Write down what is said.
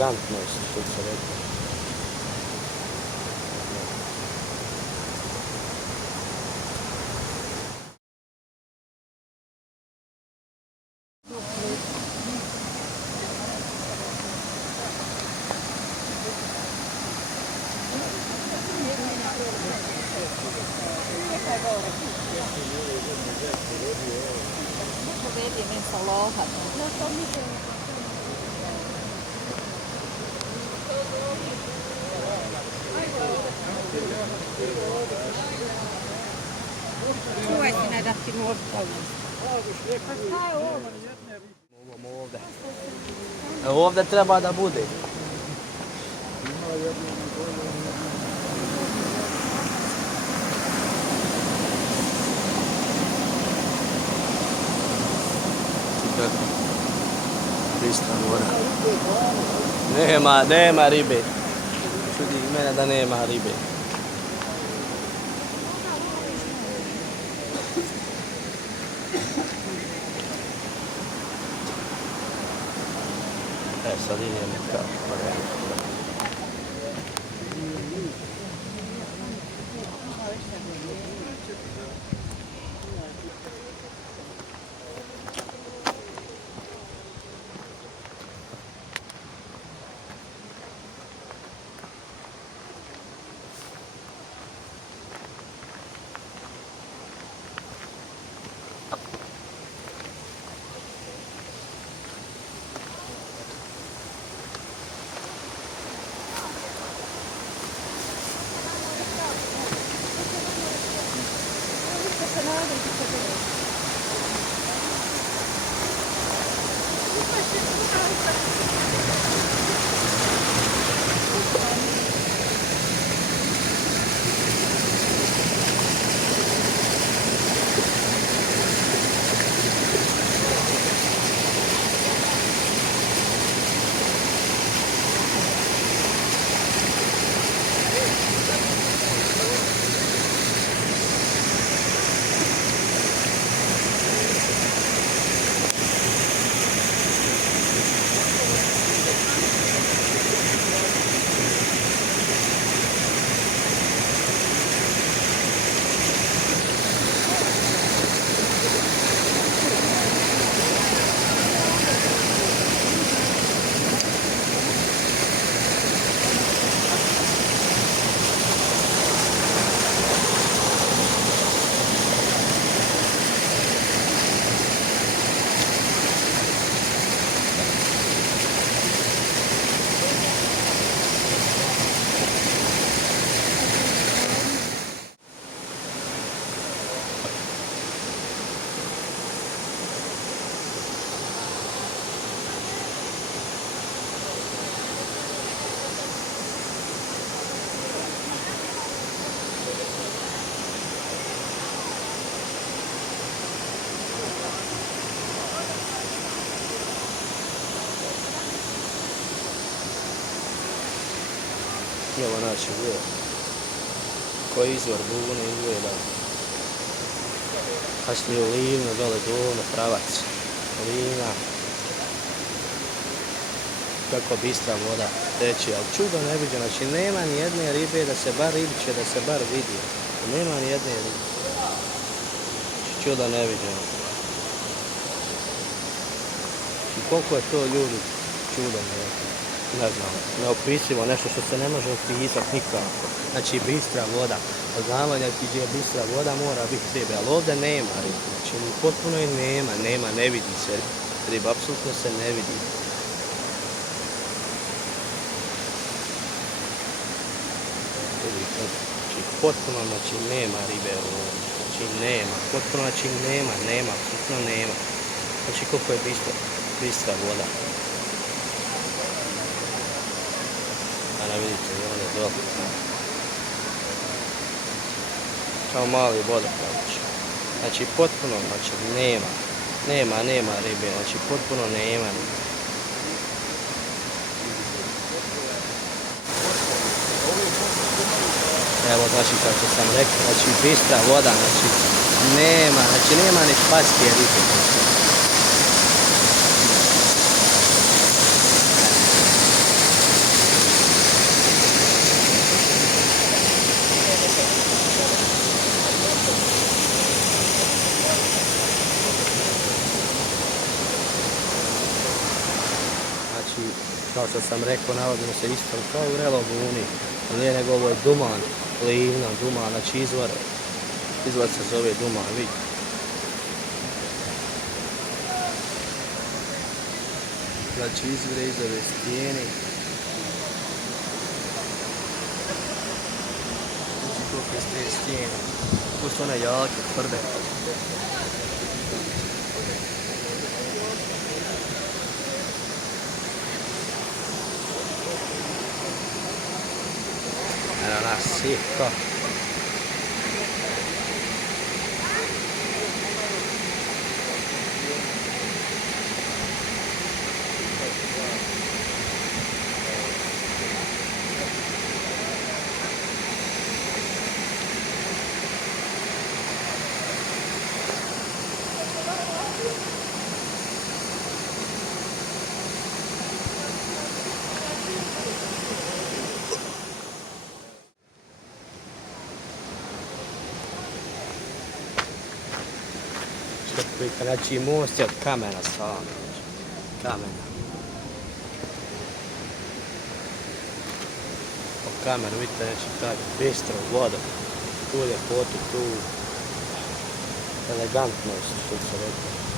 elegantnost, što se rekao. Vedi, messa loha. Čuvaj se, ne da ti možda. Pa šta je ovo? Ovo ovdje. Ovdje treba da bude. Bistra voda. Nema ribe. Čudi mene da nema ribe. Sad idemo kao varijantu. Evo naći uvijek. Koji izvor Bune izgleda. Kasnije u Livno, dole dole, pravac. Livna. Kako bistra voda teče, ali čudo ne viđe. Znači nema ni jedne ribe da se bar ribiće, da se bar vidi. Nema ni jedne ribe. Znači čudo ne viđeno. I koliko je to ljudi čudo ne znam, neopisivo, nešto što se ne može opisati nikako. Znači bistra voda, poznavanje gdje je bistra voda mora biti ribe, ali ovdje nema ribe, znači potpuno je nema, ne vidi se riba, apsolutno se ne vidi. Vidite, znači potpuno znači nema ribe ovdje, znači nema, potpuno znači nema, apsolutno nema. Znači koliko je bistra voda. A vidite, i on je dole. Kao mali vodopravić. Znači potpuno, znači nema ribe, znači potpuno nema. Evo znači kako sam rekao, znači bistra voda, znači nema ni špatske ribe. kao što sam rekao, nalazimo se isto kao u Reloguni, nije nego ovo je Duman, Livna, Duman, znači izvor se zove Duman, vidi. Znači izvire iz ove stijene. Znači koliko je s te stijene. To su one jake, tvrde. Eno nas sika. Znači most je od kamena sam. Kamena. Po kamenu vidite, znači taj bistro, voda. Tu ljepotu, tu elegantnost, što se rekao.